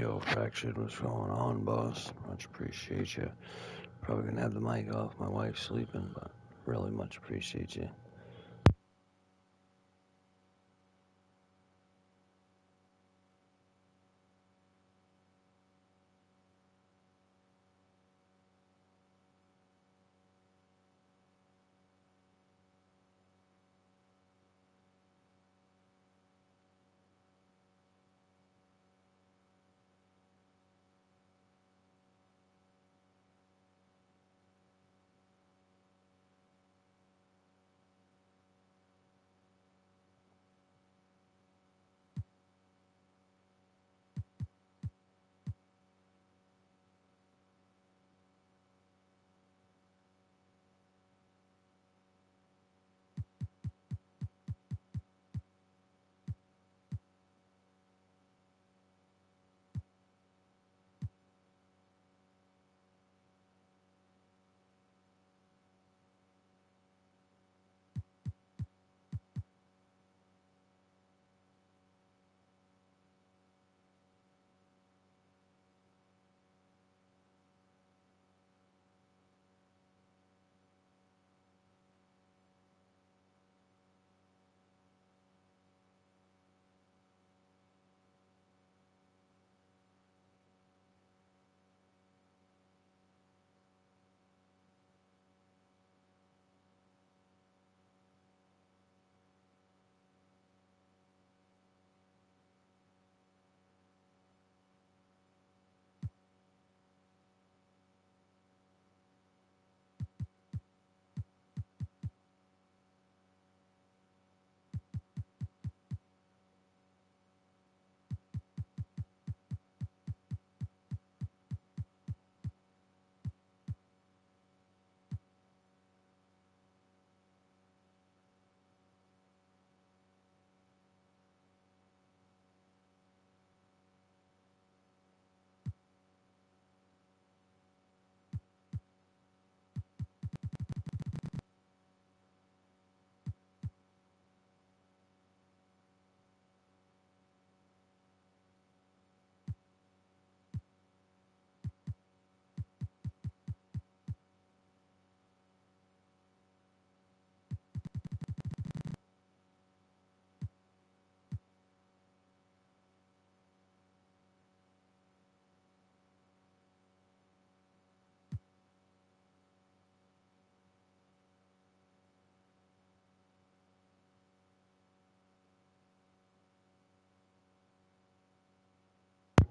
Yo, Fraction, what's going on, boss? Much appreciate you. Probably gonna have the mic off. My wife's sleeping, but really much appreciate you.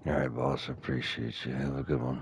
All right, boss. Appreciate you. Have a good one.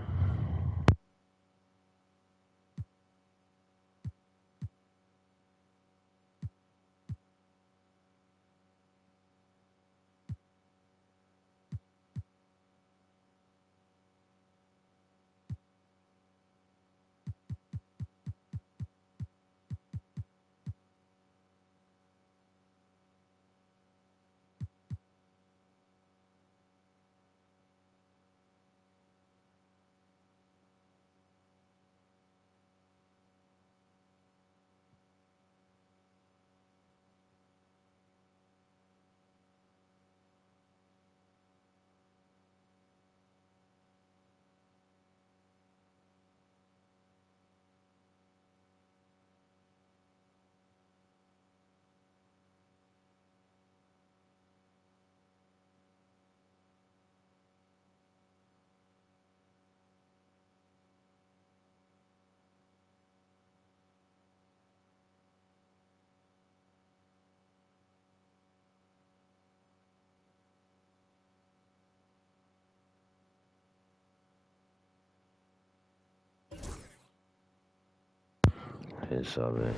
Hey, Sabe.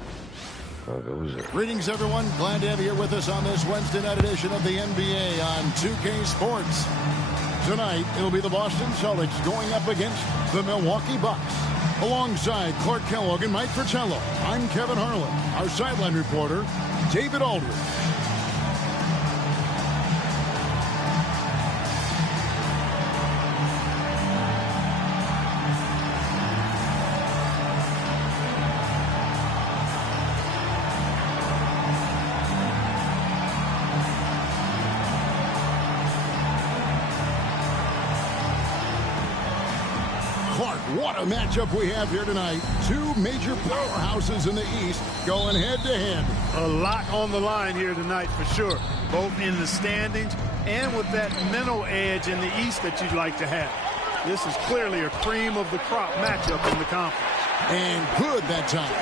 How goes it? Greetings, everyone. Glad to have you here with us on this Wednesday night edition of the NBA on 2K Sports. Tonight, it'll be the Boston Celtics going up against the Milwaukee Bucks. Alongside Clark Kellogg and Mike Fratello, I'm Kevin Harlan. Our sideline reporter, David Aldridge. Mark, what a matchup we have here tonight. Two major powerhouses in the East going head-to-head. A lot on the line here tonight for sure, both in the standings and with that mental edge in the East that you'd like to have. This is clearly a cream of the crop matchup in the conference. And good that time.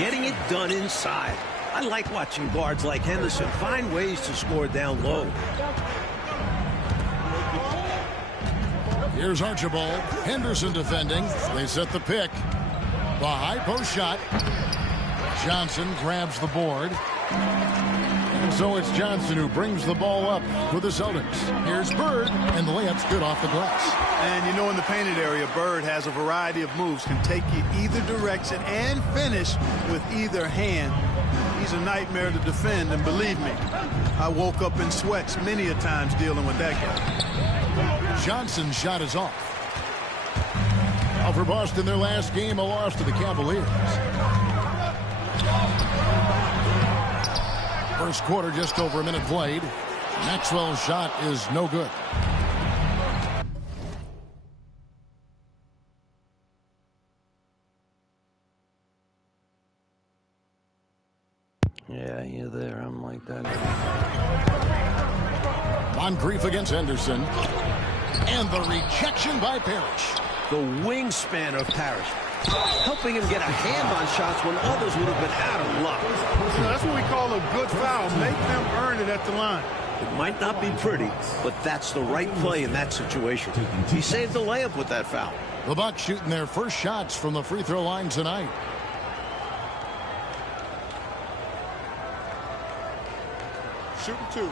Getting it done inside. I like watching guards like Henderson find ways to score down low. Here's Archibald. Henderson defending. They set the pick. The high post shot. Johnson grabs the board. And so it's Johnson who brings the ball up for the Celtics. Here's Bird, and the layup's good off the glass. And you know, in the painted area, Bird has a variety of moves, can take you either direction and finish with either hand. He's a nightmare to defend, and believe me, I woke up in sweats many a times dealing with that guy. Johnson's shot is off. Now for Boston, their last game, a loss to the Cavaliers. First quarter, just over a minute played. Maxwell's shot is no good. Yeah, you're there. I'm like that. Moncrief against Henderson. And the rejection by Parrish. The wingspan of Parrish, helping him get a hand on shots when others would have been out of luck. So that's what we call a good foul. Make them earn it at the line. It might not be pretty, but that's the right play in that situation. He saved the layup with that foul. The Bucks shooting their first shots from the free throw line tonight. Shooting two.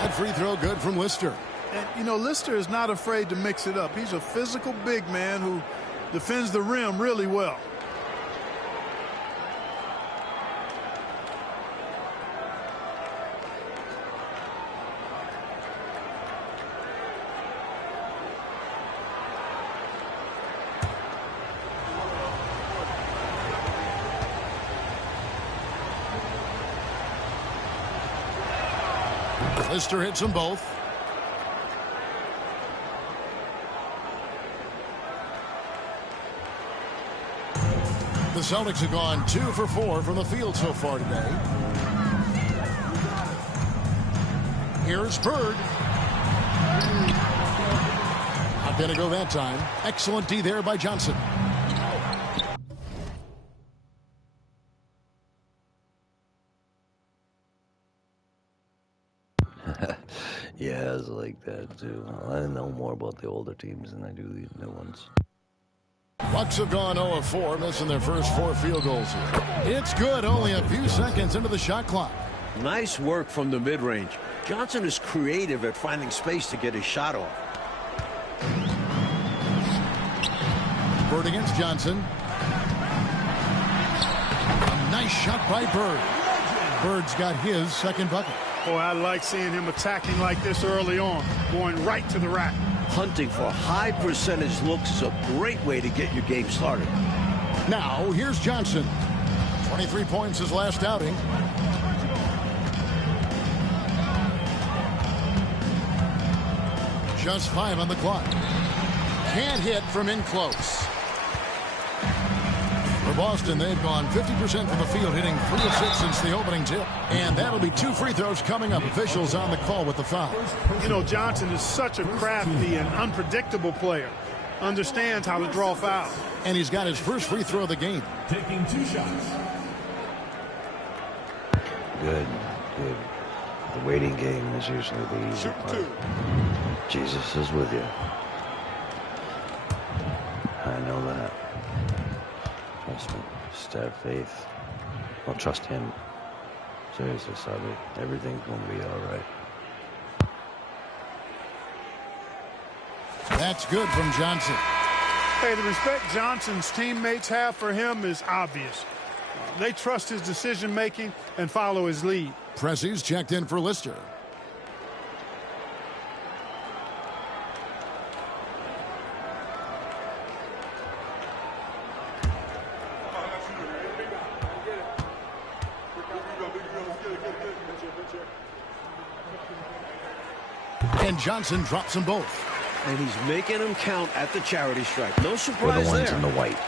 That free throw good from Lister. And, you know, Lister is not afraid to mix it up. He's a physical big man who defends the rim really well. Lister hits them both. The Celtics have gone 2 for 4 from the field so far today. Here's Bird. Not going to go that time. Excellent D there by Johnson. Yeah, I was like that too. I know more about the older teams than I do the new ones. Bucks have gone 0 of 4, missing their first 4 field goals here. It's good, only a few seconds into the shot clock. Nice work from the mid-range. Johnson is creative at finding space to get his shot off. Bird against Johnson. A nice shot by Bird. Bird's got his second bucket. Boy, I like seeing him attacking like this early on, going right to the rack. Hunting for high percentage looks is a great way to get your game started. Now, here's Johnson. 23 points his last outing. Just 5 on the clock. Can't hit from in close. For Boston, they've gone 50% from the field, hitting 3 of 6 since the opening tip. And that'll be 2 free throws coming up. Officials on the call with the foul. You know, Johnson is such a crafty and unpredictable player. Understands how to draw fouls. And he's got his first free throw of the game. Taking 2 shots. Good, good. The waiting game is usually the easy Shoot part. 2. Jesus is with you. I know that. Trust me. Just have faith. I'll trust him. Seriously, Sabi. Everything's going to be all right. That's good from Johnson. Hey, the respect Johnson's teammates have for him is obvious. They trust his decision-making and follow his lead. Pressey's checked in for Lister. And Johnson drops them both. And he's making them count at the charity stripe. No For the surprise ones there. in the white.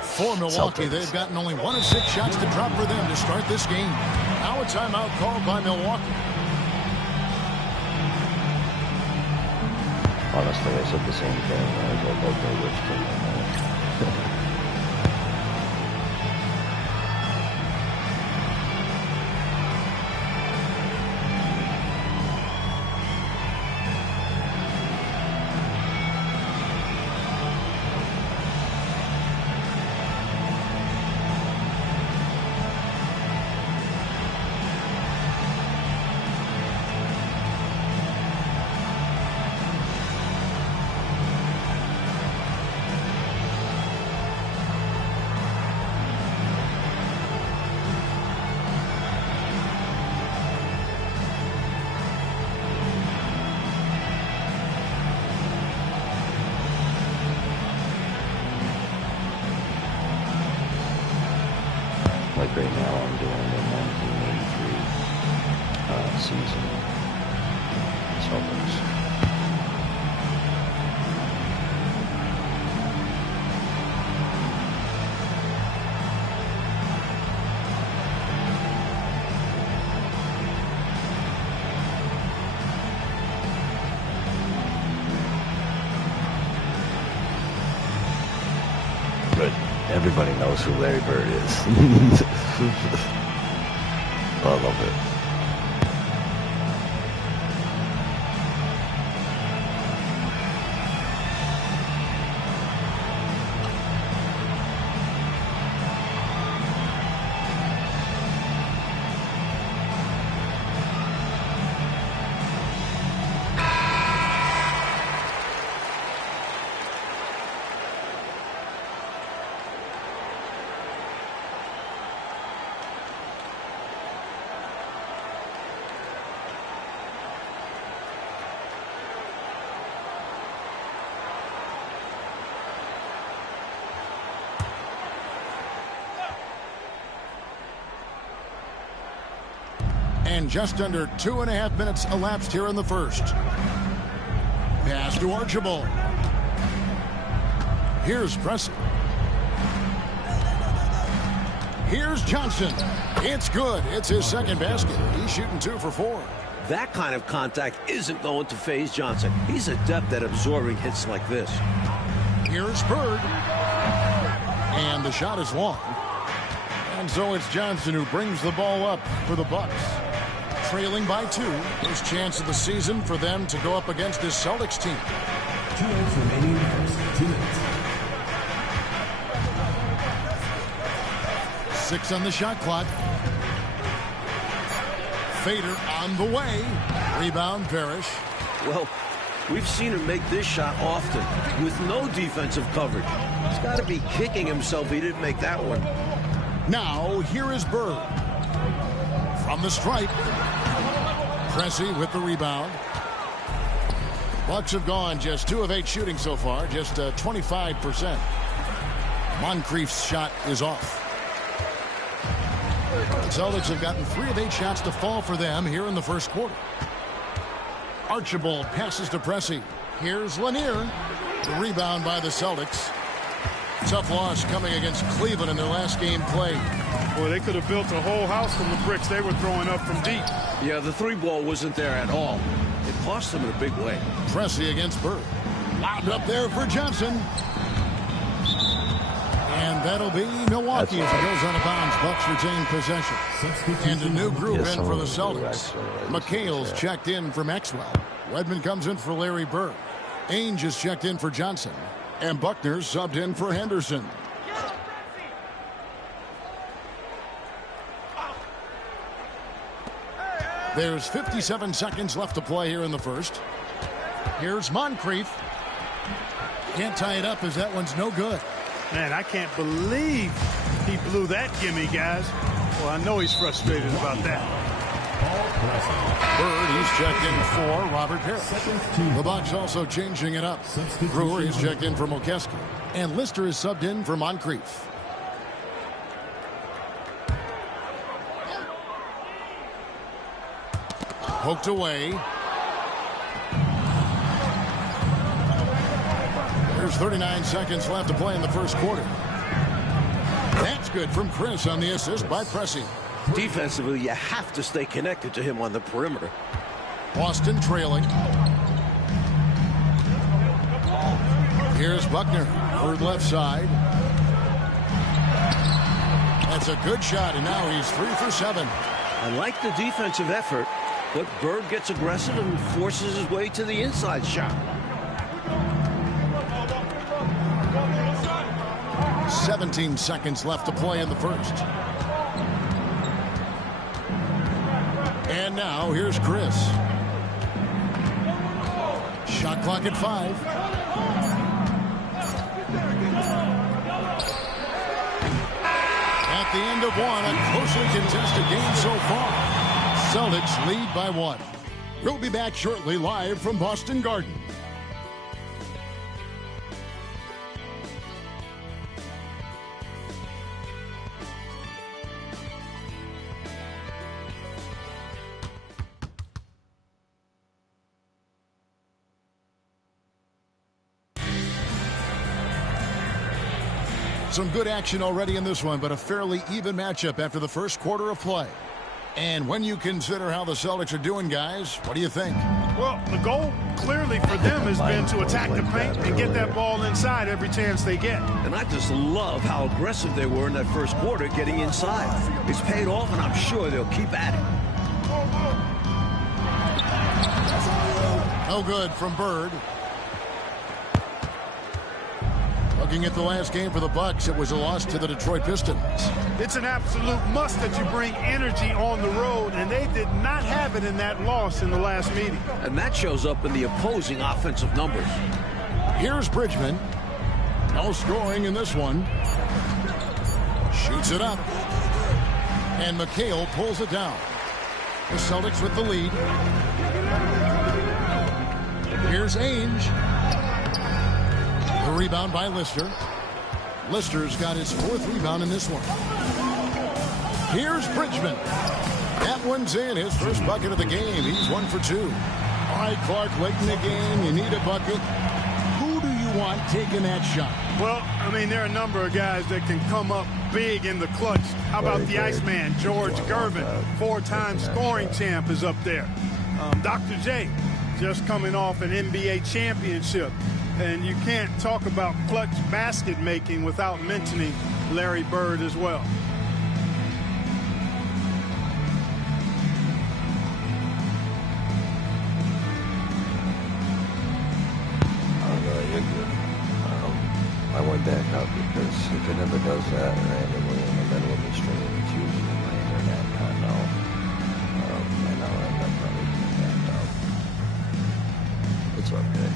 For Milwaukee, Celtics. they've gotten only 1 of 6 shots to drop for them to start this game. Now a timeout called by Milwaukee. Honestly, I said the same thing. I don't know which team. Like right now, I'm doing the 1983 season Celtics. But everybody knows who Larry Bird is. I love it. And just under 2.5 minutes elapsed here in the first. Pass to Archibald. Here's Pressey. Here's Johnson. It's good. It's his second basket. He's shooting 2 for 4. That kind of contact isn't going to faze Johnson. He's adept at absorbing hits like this. Here's Bird. And the shot is long. And so it's Johnson who brings the ball up for the Bucks. Trailing by 2. First chance of the season for them to go up against this Celtics team. 2 minutes remaining in the first. 2 minutes. 6 on the shot clock. Fader on the way. Rebound, Parrish. Well, we've seen him make this shot often with no defensive coverage. He's got to be kicking himself he didn't make that one. Now, here is Bird. From the stripe. Pressey with the rebound. Bucks have gone just 2 of 8 shooting so far, just 25%. Moncrief's shot is off. The Celtics have gotten 3 of 8 shots to fall for them here in the first quarter. Archibald passes to Pressey. Here's Lanier. The rebound by the Celtics. Tough loss coming against Cleveland in their last game played. Boy, they could have built a whole house from the bricks they were throwing up from deep. Yeah, the 3-ball wasn't there at all. It cost them in a big way. Pressey against Bird. Lobbed up there for Johnson. And that'll be Milwaukee as it goes out of bounds. Bucks retain possession. And a new group in for the Celtics. McHale's checked in for Maxwell. Wedman comes in for Larry Bird. Ainge is checked in for Johnson. And Buckner subbed in for Henderson. There's 57 seconds left to play here in the first. Here's Moncrief. Can't tie it up as that one's no good. Man, I can't believe he blew that gimme, guys. Well, I know he's frustrated about that. Bird, he's checked in for Robert Parrish. The Bucks also changing it up. Brewer is checked in for Mokeski. And Lister is subbed in for Moncrief. Poked away. Here's 39 seconds left to play in the first quarter. That's good from Chris on the assist by Pressey. Defensively, you have to stay connected to him on the perimeter. Boston trailing. Here's Buckner, third left side. That's a good shot, and now he's 3 for 7. I like the defensive effort, but Bird gets aggressive and forces his way to the inside shot. 17 seconds left to play in the first. And now here's Chris. Shot clock at 5. At the end of one, a closely contested game so far. Celtics lead by 1. We'll be back shortly live from Boston Garden. Some good action already in this one, but a fairly even matchup after the first quarter of play. And when you consider how the Celtics are doing, guys, what do you think? Well, the goal clearly for them has been to attack the paint and get that ball inside every chance they get. And I just love how aggressive they were in that first quarter getting inside. It's paid off, and I'm sure they'll keep at it. No good from Bird. Looking at the last game for the Bucks, it was a loss to the Detroit Pistons. It's an absolute must that you bring energy on the road, and they did not have it in that loss in the last meeting. And that shows up in the opposing offensive numbers. Here's Bridgman. No scoring in this one. Shoots it up. And McHale pulls it down. The Celtics with the lead. Here's Ainge. The rebound by Lister. Lister's got his 4th rebound in this one. Here's Bridgman. That one's in, his first bucket of the game. He's 1 for 2. All right, Clark, late in the game, you need a bucket. Who do you want taking that shot? Well, I mean, there are a number of guys that can come up big in the clutch. How about the Iceman, George Gervin, 4-time scoring champ, is up there. Dr. J, just coming off an NBA championship. And you can't talk about clutch basket making without mentioning Larry Bird as well. I went back up because if it never does that randomly in the middle of the stream, it's usually my internet. I know. And I'll end up probably getting backed up. It's okay.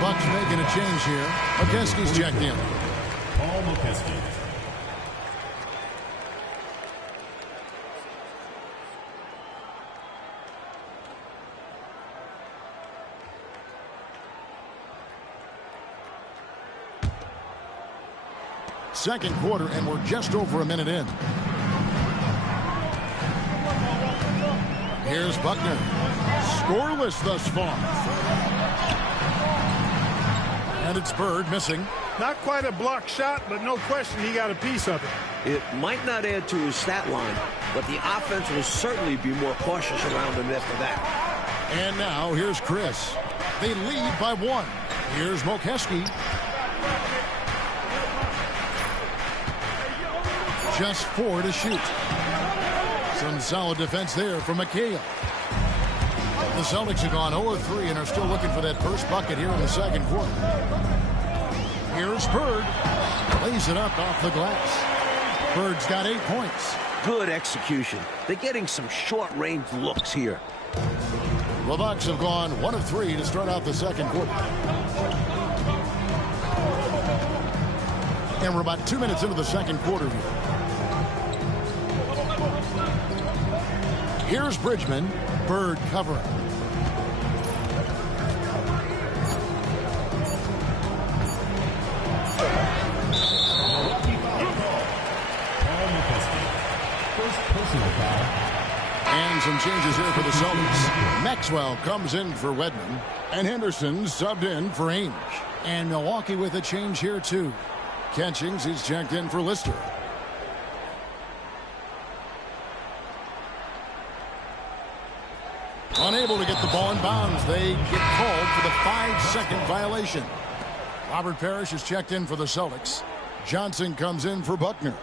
Bucks making a change here. McKeskey's checked in. Paul McKeskey. Second quarter, and we're just over a minute in. Here's Buckner. Scoreless thus far. And it's Bird missing. Not quite a block shot, but no question he got a piece of it. It might not add to his stat line, but the offense will certainly be more cautious around him after that. And now here's Chris. They lead by 1. Here's Mokeski. Just 4 to shoot. Some solid defense there from McHale. The Celtics have gone 0-3 and are still looking for that first bucket here in the second quarter. Here's Bird. Lays it up off the glass. Bird's got 8 points. Good execution. They're getting some short-range looks here. The Bucks have gone 1 of 3 to start out the second quarter. And we're about 2 minutes into the second quarter here. Here's Bridgman. Bird covering. And some changes here for the Celtics. Maxwell comes in for Wedman, and Henderson subbed in for Ainge. And Milwaukee with a change here, too. Catchings is checked in for Lister. Unable to get the ball in bounds. They get called for the 5-second violation. Robert Parrish is checked in for the Celtics. Johnson comes in for Buckner.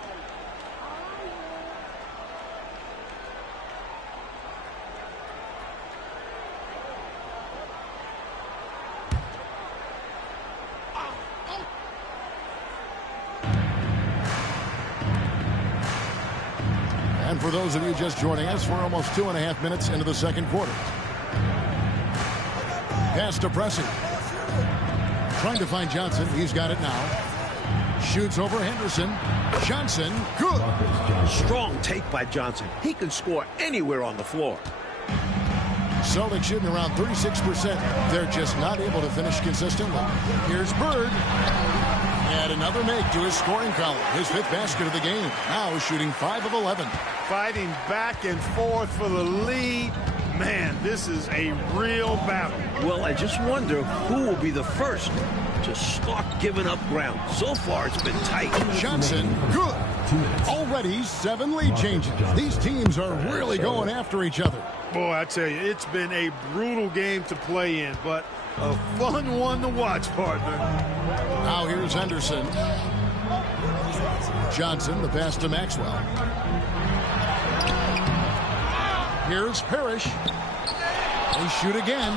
And for those of you just joining us, we're almost 2.5 minutes into the second quarter. Pass to Pressey. Trying to find Johnson. He's got it now. Shoots over Henderson. Johnson, good. Strong take by Johnson. He can score anywhere on the floor. Celtics shooting around 36%. They're just not able to finish consistently. Here's Bird. And another make to his scoring column. His 5th basket of the game. Now shooting 5 of 11. Fighting back and forth for the lead. Man, this is a real battle. Well, I just wonder who will be the first to start giving up ground. So far, it's been tight. Johnson, good. Already 7 lead changes. These teams are really going after each other. Boy, I tell you, it's been a brutal game to play in, but a fun one to watch, partner. Now here's Henderson. Johnson, the pass to Maxwell. Here's Parrish. They shoot again.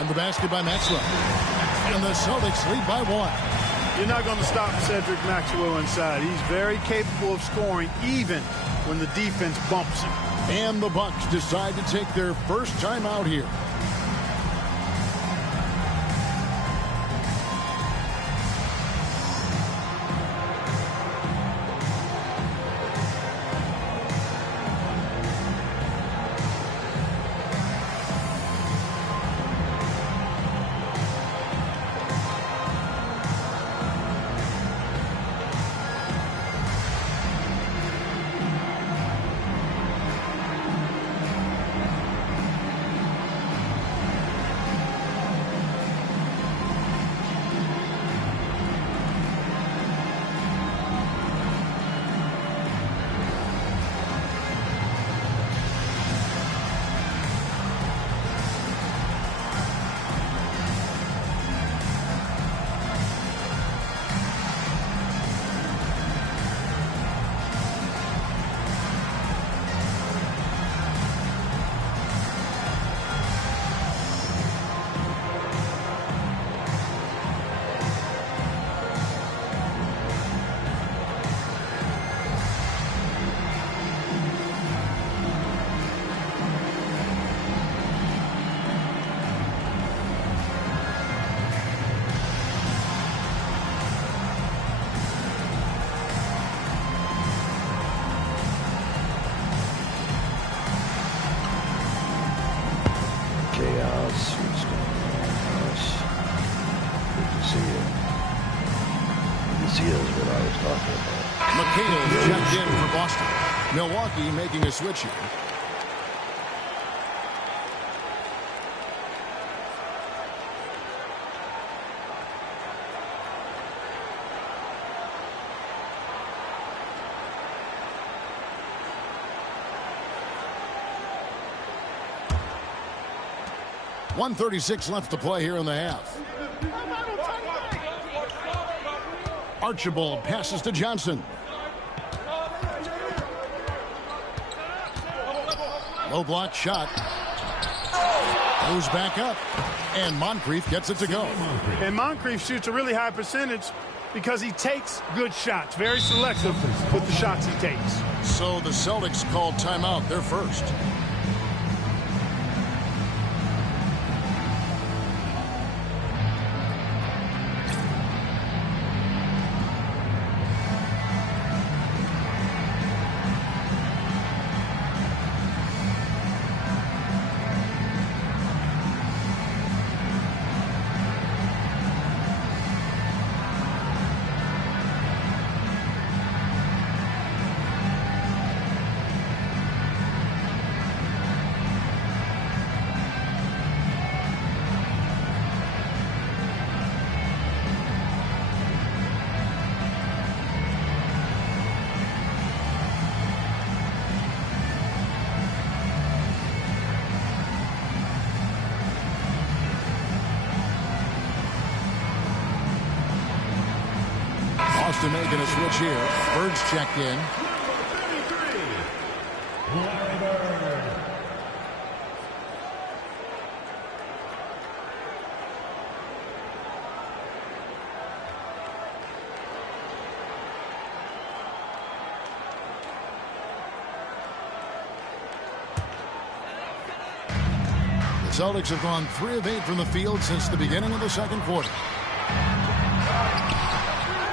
And the basket by Maxwell. And the Celtics lead by 1. You're not going to stop Cedric Maxwell inside. He's very capable of scoring even when the defense bumps him. And the Bucks decide to take their first time out here. McHale checked in for Boston. Milwaukee making a switch here. .136 left to play here in the half. Archibald passes to Johnson. Low block shot. Goes back up. And Moncrief gets it to go. And Moncrief shoots a really high percentage because he takes good shots. Very selective with the shots he takes. So the Celtics called timeout. They're first. Boston making a switch here. Bird's checked in. Larry Bird. The Celtics have gone 3 of 8 from the field since the beginning of the second quarter.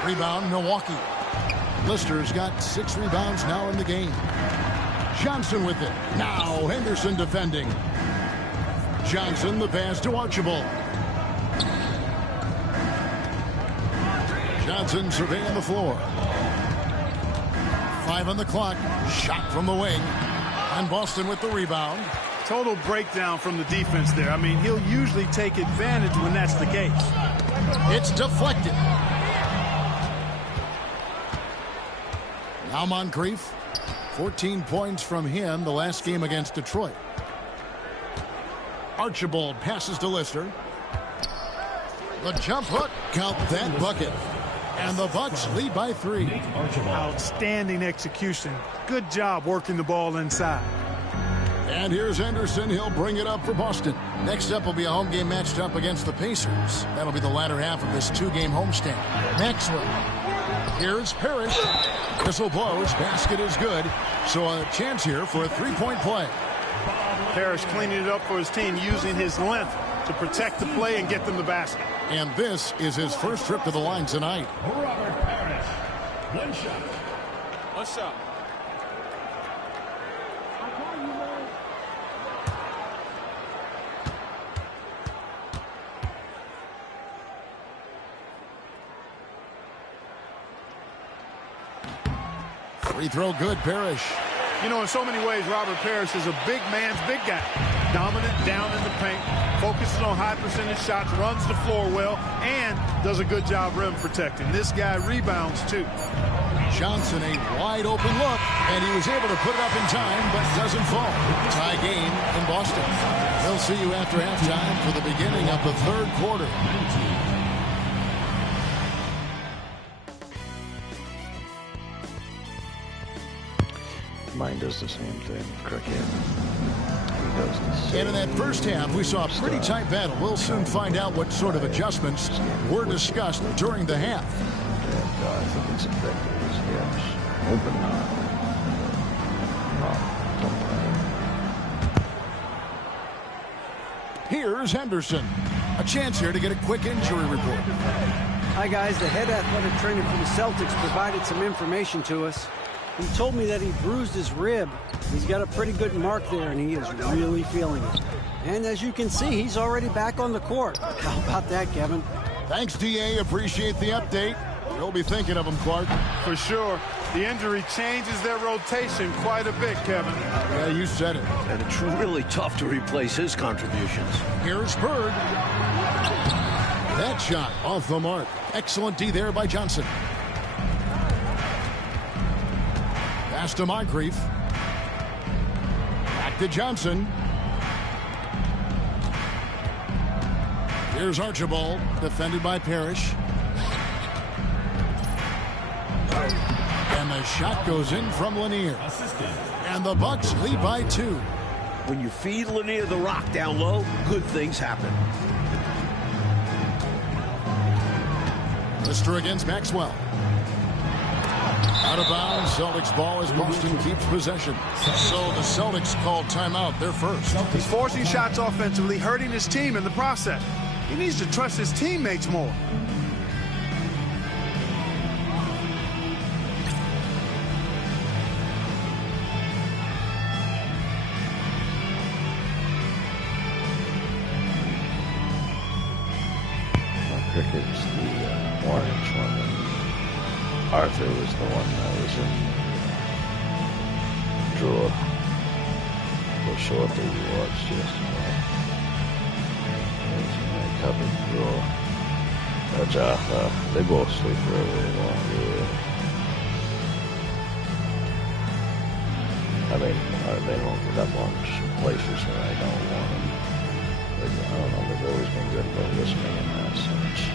Rebound, Milwaukee. Lister's got 6 rebounds now in the game. Johnson with it. Now Henderson defending. Johnson the pass to Archibald. Johnson surveying the floor. 5 on the clock. Shot from the wing. And Boston with the rebound. Total breakdown from the defense there. I mean, he'll usually take advantage when that's the case. It's deflected. Now Moncrief. 14 points from him the last game against Detroit. Archibald passes to Lister. The jump hook. Count that bucket. And the Bucks lead by 3. Outstanding execution. Good job working the ball inside. And here's Henderson. He'll bring it up for Boston. Next up will be a home game matched up against the Pacers. That'll be the latter half of this 2-game homestand. Maxwell. Here's Parrish. Whistle blows. Basket is good. So a chance here for a 3-point play. Parrish cleaning it up for his team, using his length to protect the play and get them the basket. And this is his first trip to the line tonight. Robert Parrish. 1 shot. What's up? Free throw good, Parrish. You know, in so many ways, Robert Parrish is a big man's big guy. Dominant down in the paint, focuses on high percentage shots, runs the floor well, and does a good job rim protecting. This guy rebounds, too. Johnson, a wide open look, and he was able to put it up in time, but doesn't fall. Tie game in Boston. They'll see you after halftime for the beginning of the third quarter. Mine does the same thing. Cricket. He does the same. And in that first half, we saw a pretty tight battle. We'll soon find out what sort of adjustments were discussed during the half. And I think it's effective. Yes. Open now. No, don't play. Here's Henderson. A chance here to get a quick injury report. Hi, guys. The head athletic trainer for the Celtics provided some information to us. He told me that he bruised his rib. He's got a pretty good mark there, and he is really feeling it. And as you can see, he's already back on the court. How about that, Kevin? Thanks, D.A. Appreciate the update. You'll be thinking of him, Clark. For sure. The injury changes their rotation quite a bit, Kevin. Yeah, you said it. And it's really tough to replace his contributions. Here's Bird. That shot off the mark. Excellent D there by Johnson. Pass to Moncrief. Back to Johnson. Here's Archibald, defended by Parrish. And the shot goes in from Lanier. And the Bucks lead by 2. When you feed Lanier the rock down low, good things happen. Lister against Maxwell. Out of bounds, Celtics ball as Boston keeps possession. So the Celtics called timeout, their first. He's forcing shots offensively, hurting his team in the process. He needs to trust his teammates more. Cricket's the orange one. Arthur was the one that was in drawer. The short that we watched yesterday. It was in my cupboard drawer. That's Arthur. They both sleep for a really long period. I mean, they don't get up on places where I don't want them. But, I don't know, they've always been good about listening in that sense.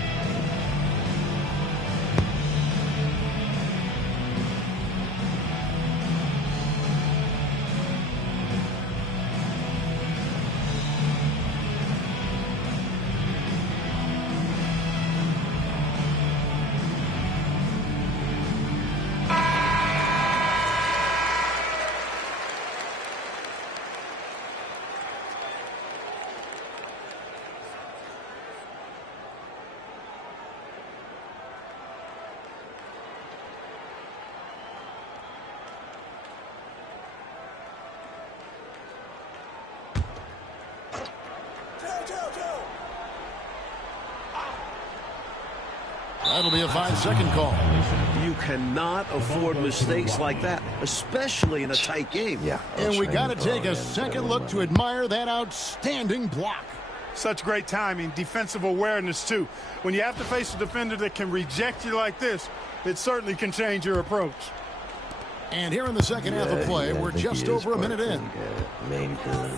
That'll be a 5-second call. You cannot afford mistakes like that, especially in a tight game. Yeah. And we got to take a second look to admire that outstanding block. Such great timing, defensive awareness, too. When you have to face a defender that can reject you like this, it certainly can change your approach. And here in the second half of play, we're just over a minute in. Main good.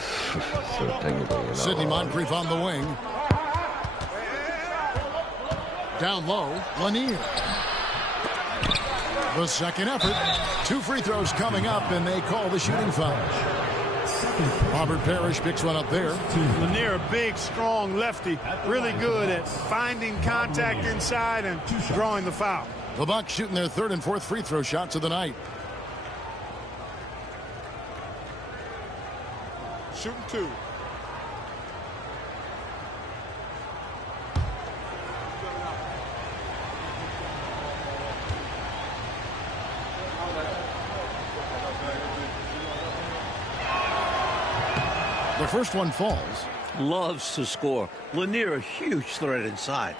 So technically, you know, Sidney Moncrief on the wing. Down low, Lanier. The second effort. 2 free throws coming up, and they call the shooting foul. Robert Parrish picks one up there. Lanier, a big, strong lefty, really good at finding contact inside and drawing the foul. The Bucks shooting their 3rd and 4th free throw shots of the night. Shooting 2. The first one falls. Loves to score. Lanier, a huge threat inside.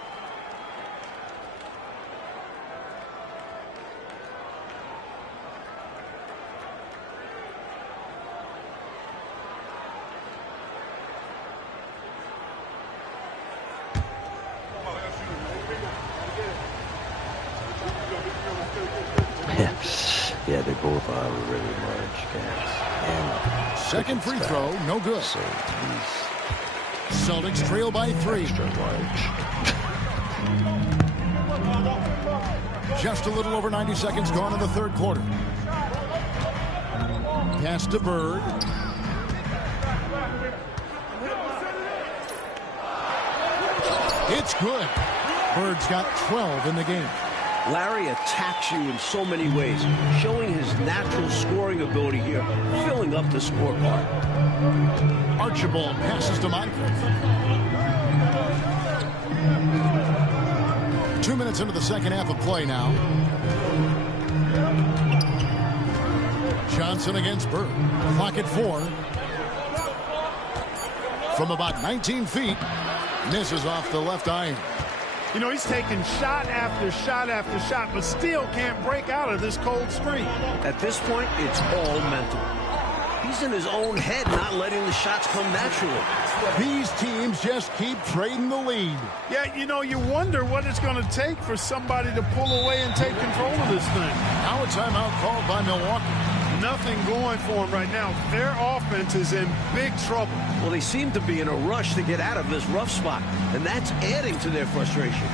Yeah, they both are really large guys. And second free throw, no good. so he's Celtics trail by 3. extra large. Just a little over 90 seconds gone in the 3rd quarter. Pass to Bird. It's good. Bird's got 12 in the game. Larry attacks you in so many ways, showing his natural scoring ability here, filling up the scorecard. Archibald passes to Moncrief. 2 minutes into the second half of play now. Johnson against Bird. Clock at 4. From about 19 feet, misses off the left iron. You know, he's taking shot after shot after shot, but still can't break out of this cold streak. At this point, it's all mental. He's in his own head, not letting the shots come naturally. These teams just keep trading the lead. Yeah, you know, you wonder what it's going to take for somebody to pull away and take control of this thing. Now a timeout called by Milwaukee. Nothing going for them right now. Their offense is in big trouble. Well, they seem to be in a rush to get out of this rough spot, and that's adding to their frustration.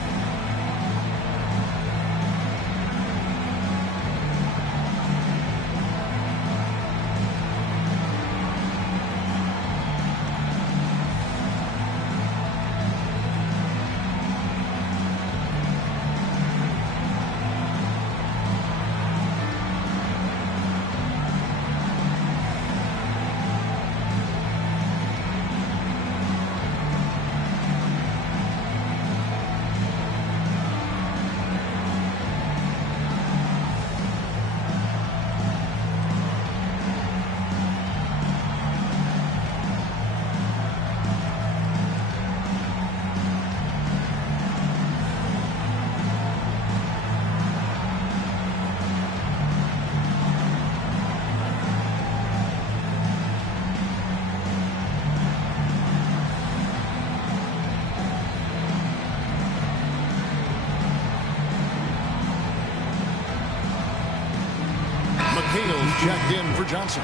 Hales checked in for Johnson.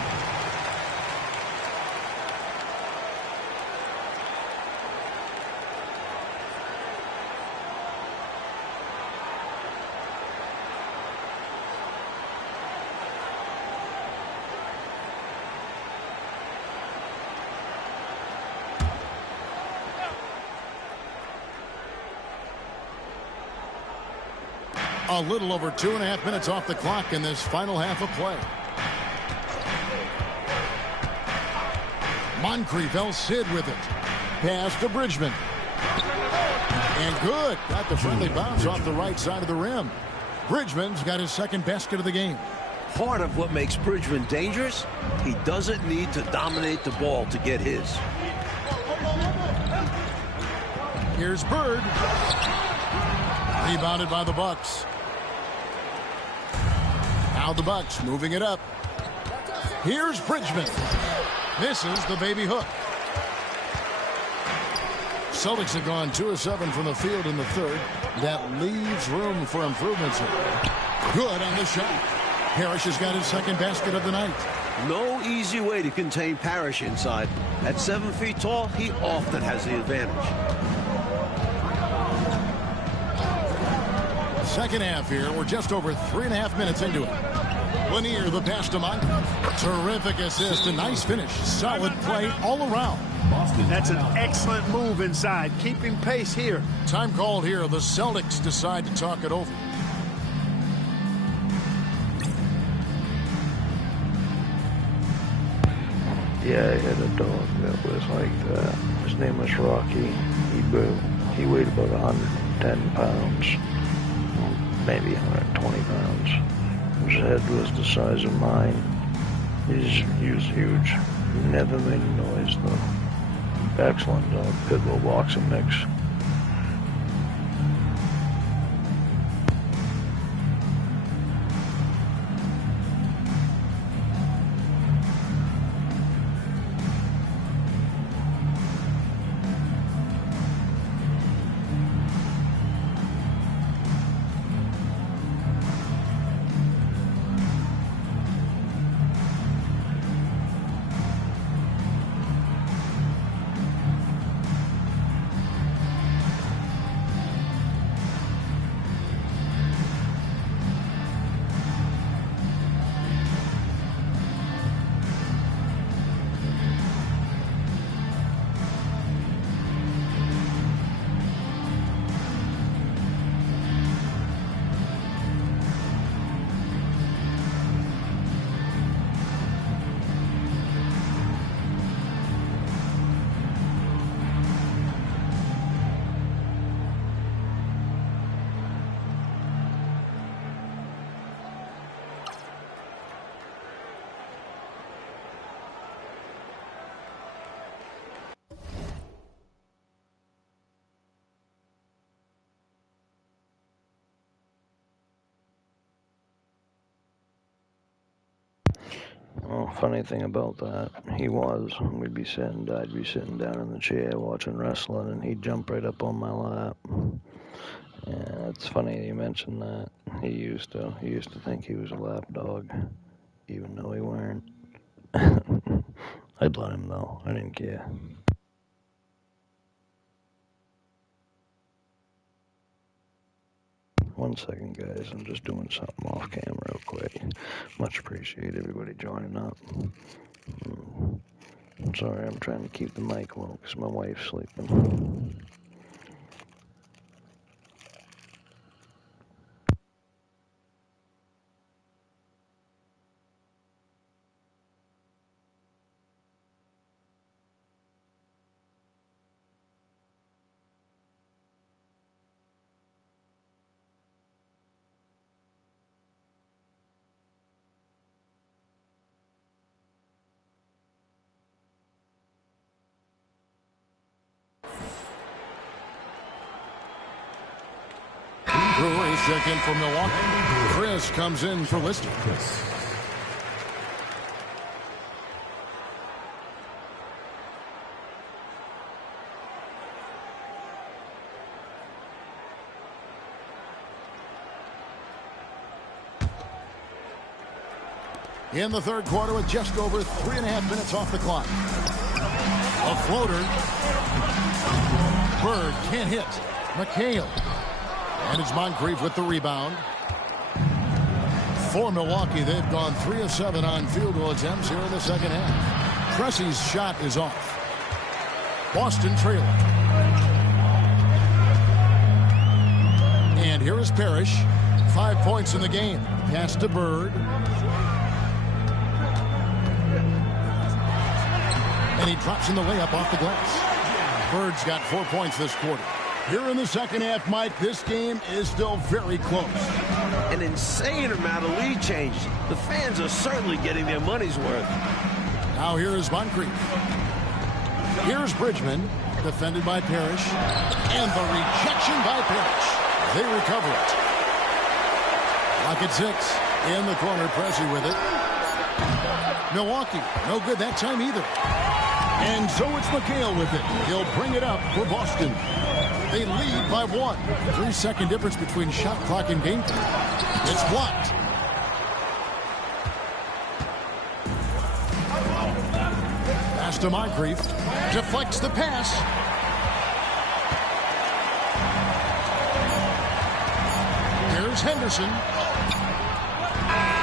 A little over 2.5 minutes off the clock in this final half of play. Moncrief, El Cid with it. Pass to Bridgman. And good. Got the friendly bounce off the right side of the rim. Bridgman's got his second basket of the game. Part of what makes Bridgman dangerous, he doesn't need to dominate the ball to get his. Here's Bird. Rebounded by the Bucks. Now the Bucks moving it up. Here's Bridgman. Misses the baby hook. Celtics have gone 2 of 7 from the field in the third. That leaves room for improvements here. Good on the shot. Parrish has got his second basket of the night. No easy way to contain Parrish inside. At 7 feet tall, he often has the advantage. Second half here. We're just over 3.5 minutes into it. Lanier, the pass to Moncrief. Terrific assist. A nice finish. Solid play all around. That's an excellent move inside. Keeping pace here. Time called here. The Celtics decide to talk it over. Yeah, I had a dog that was like that. His name was Rocky. He weighed about 110 pounds, maybe 120 pounds. His head was the size of mine. He was huge. Never made a noise though. Excellent dog. Pit bull boxing mix. Oh, funny thing about that, I'd be sitting down in the chair watching wrestling, and he'd jump right up on my lap. Yeah, it's funny you mentioned that. He used to think he was a lap dog, even though he weren't. I'd let him though. I didn't care. One second, guys. I'm just doing something off camera real quick. Much appreciate everybody joining up. I'm sorry, I'm trying to keep the mic low because my wife's sleeping. Brewers check in for Milwaukee. Chris comes in for Lister. In the third quarter with just over 3.5 minutes off the clock. A floater. Bird can't hit. McHale. And it's Moncrief with the rebound. For Milwaukee, they've gone 3 of 7 on field goal attempts here in the second half. Pressey's shot is off. Boston trailing. And here is Parrish. 5 points in the game. Pass to Bird. And he drops in the layup off the glass. Bird's got 4 points this quarter. Here in the second half, Mike, this game is still very close. An insane amount of lead changes. The fans are certainly getting their money's worth. Now here is Moncrief. Here's Bridgman, defended by Parrish. And the rejection by Parrish. They recover it. Lock at 6. In the corner, Pressey with it. Milwaukee, no good that time either. And so it's McHale with it. He'll bring it up for Boston. They lead by 1. 3-second difference between shot clock and game time. It's blocked. Pass to Moncrief. Deflects the pass. Here's Henderson.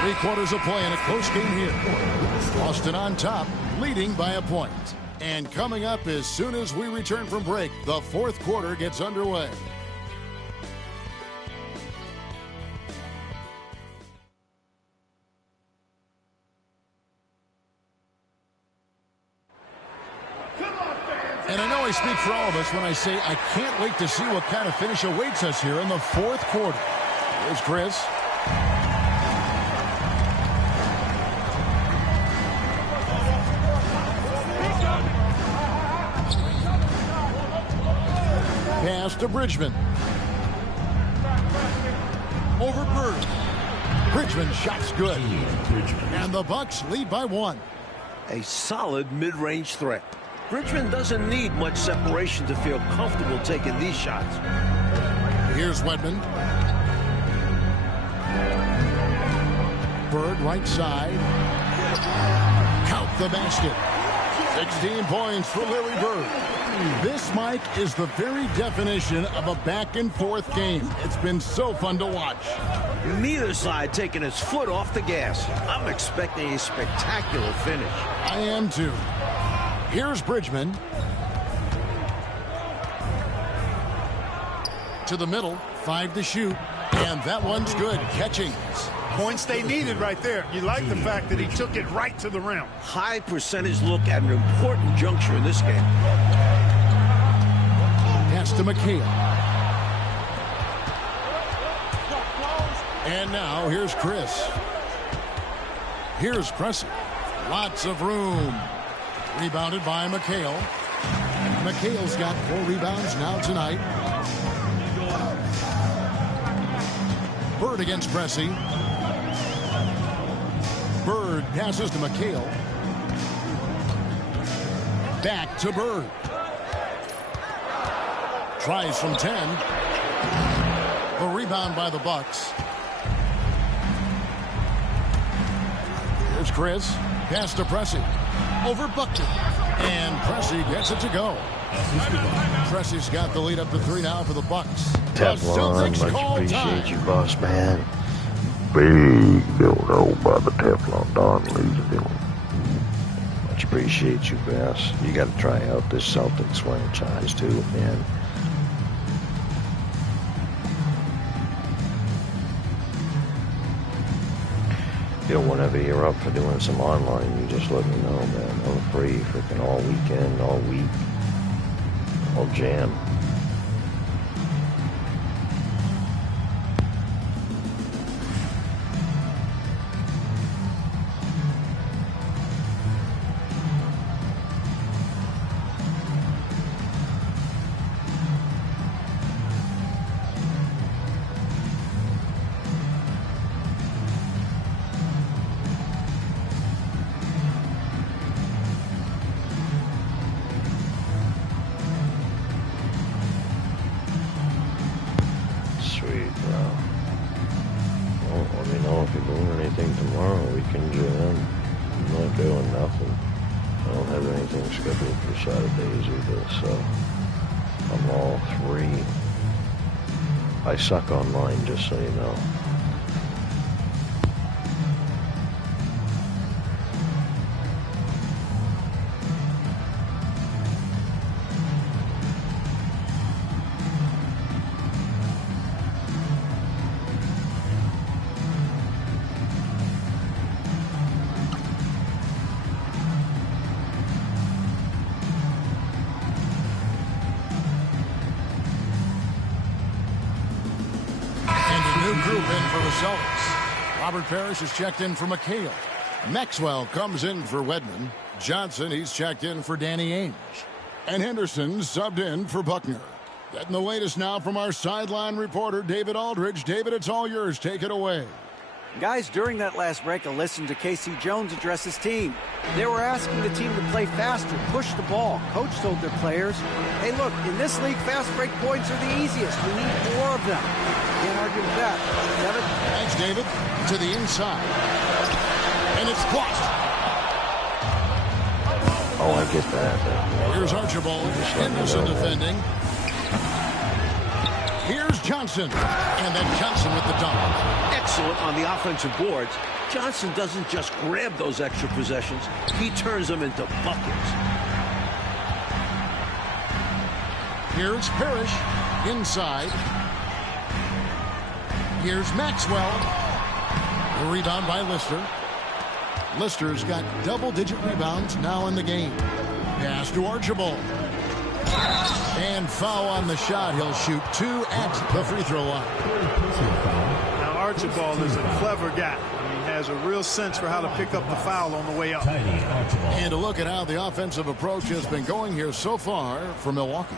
3/4 of play in a close game here. Boston on top, leading by a point. And coming up as soon as we return from break, the 4th quarter gets underway. And I know I speak for all of us when I say I can't wait to see what kind of finish awaits us here in the 4th quarter. Here's Chris. Pass to Bridgman. Over Bird. Bridgman shot's good. And the Bucks lead by 1. A solid mid-range threat. Bridgman doesn't need much separation to feel comfortable taking these shots. Here's Wedman. Bird right side. Count the basket. 16 points for Larry Bird. This, Mike, is the very definition of a back-and-forth game. It's been so fun to watch. Neither side taking its foot off the gas. I'm expecting a spectacular finish. I am too. Here's Bridgman. To the middle, 5 to shoot. And that one's good. Catching. Points they needed right there. You like the fact that he took it right to the rim. High percentage look at an important juncture in this game. Pass to McHale. And now here's Chris. Here's Pressey. Lots of room. Rebounded by McHale. McHale's got 4 rebounds now tonight. Bird against Pressey. Bird passes to McHale. Back to Bird. Tries from 10. A rebound by the Bucks. Here's Chris. Pass to Pressey. Over Buckner. And Pressey gets it to go. Pressey's got the lead up to 3 now for the Bucks. Teflon, much appreciate you, boss man. Big don't know about the Teflon Don, ladies and gentlemen. Much appreciate you, Bass. You got to try out this Celtics franchise too, man. You know, whenever you're up for doing some online, you just let me know, man. I'm free freaking all weekend, all week. I'll jam. I suck online, just so you know. Robert Parrish is checked in for McHale. Maxwell comes in for Wedman. Johnson, he's checked in for Danny Ainge. And Henderson subbed in for Buckner. Getting the latest now from our sideline reporter, David Aldridge. David, it's all yours. Take it away. Guys, during that last break, I listened to Casey Jones address his team. They were asking the team to play faster, push the ball. Coach told their players, hey, look, in this league, fast break points are the easiest. We need more of them. Can't argue with that. Devin? Thanks, David. To the inside. And it's blocked. Oh, I get that. Here's Archibald. Henderson defending. Here's Johnson. And then Johnson with the dunk. Excellent on the offensive boards. Johnson doesn't just grab those extra possessions. He turns them into buckets. Here's Parrish. Inside. Here's Maxwell. The rebound by Lister. Lister's got double-digit rebounds now in the game. Pass to Archibald. And foul on the shot. He'll shoot 2 at the free throw line. Now Archibald is a clever guy. He has a real sense for how to pick up the foul on the way up. And to look at how the offensive approach has been going here so far for Milwaukee.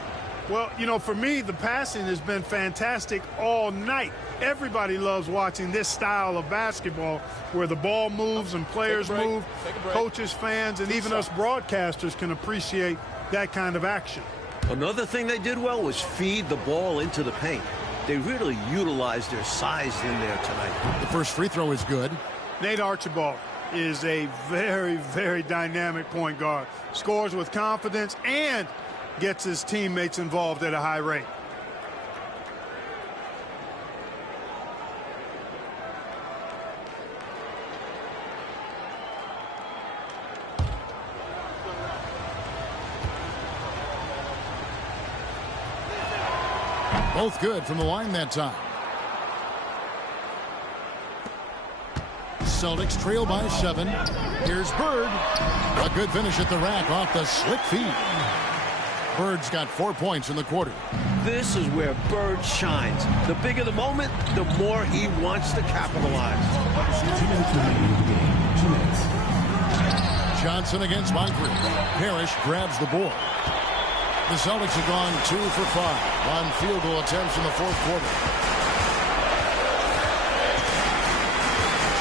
Well, you know, for me, the passing has been fantastic all night. Everybody loves watching this style of basketball where the ball moves and players move. Coaches, fans, and even us broadcasters can appreciate that kind of action. Another thing they did well was feed the ball into the paint. They really utilized their size in there tonight. The first free throw is good. Nate Archibald is a very, very dynamic point guard. Scores with confidence and gets his teammates involved at a high rate. Both good from the line that time. Celtics trail by 7. Here's Bird. A good finish at the rack off the slick feed. Bird's got 4 points in the quarter. This is where Bird shines. The bigger the moment, the more he wants to capitalize. 2 minutes remaining in the game. 2 minutes. Johnson against Moncrief. Parrish grabs the board. The Celtics have gone 2 for 5 on field goal attempts in the fourth quarter.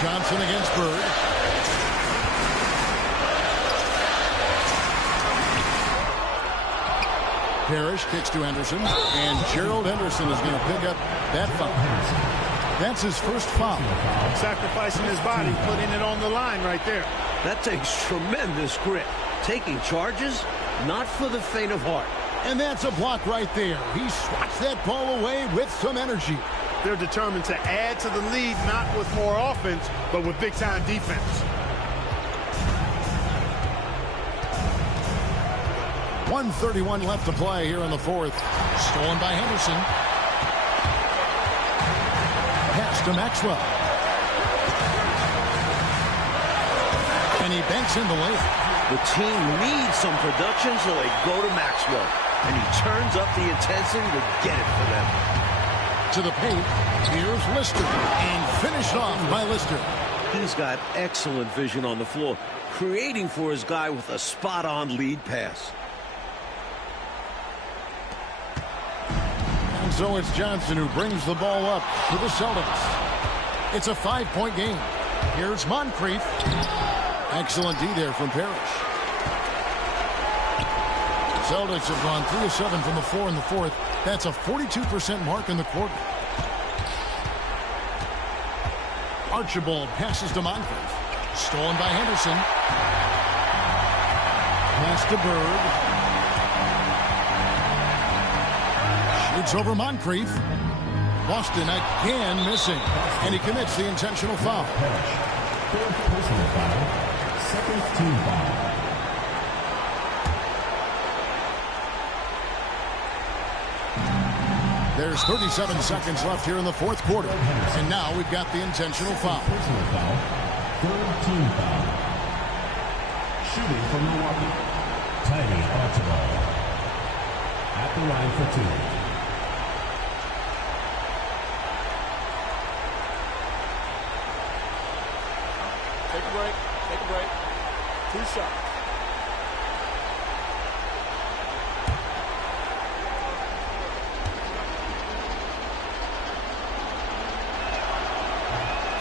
Johnson against Bird. Parrish kicks to Henderson, and Gerald Henderson is going to pick up that foul. That's his first foul. Sacrificing his body, putting it on the line right there. That takes tremendous grit. Taking charges, not for the faint of heart. And that's a block right there. He swats that ball away with some energy. They're determined to add to the lead, not with more offense, but with big-time defense. 1:31 left to play here in the fourth. Stolen by Henderson. Pass to Maxwell. And he banks in the layup. The team needs some production, so they go to Maxwell. And he turns up the intensity to get it for them. To the paint, here's Lister. And finished off by Lister. He's got excellent vision on the floor, creating for his guy with a spot-on lead pass. And so it's Johnson who brings the ball up to the Celtics. It's a 5-point game. Here's Moncrief. Excellent D there from Parrish. Celtics have gone 3 of 7 from the floor in the fourth. That's a 42% mark in the quarter. Archibald passes to Moncrief. Stolen by Henderson. Pass to Bird. Shoots over Moncrief. Boston again missing. And he commits the intentional foul. Third personal foul. Second team foul. There's 37 seconds left here in the fourth quarter. And now we've got the intentional foul. Personal foul. Third team foul. Shooting for Milwaukee. Tiny Archibald. At the line for 2. Take a break. Take a break. 2 shots.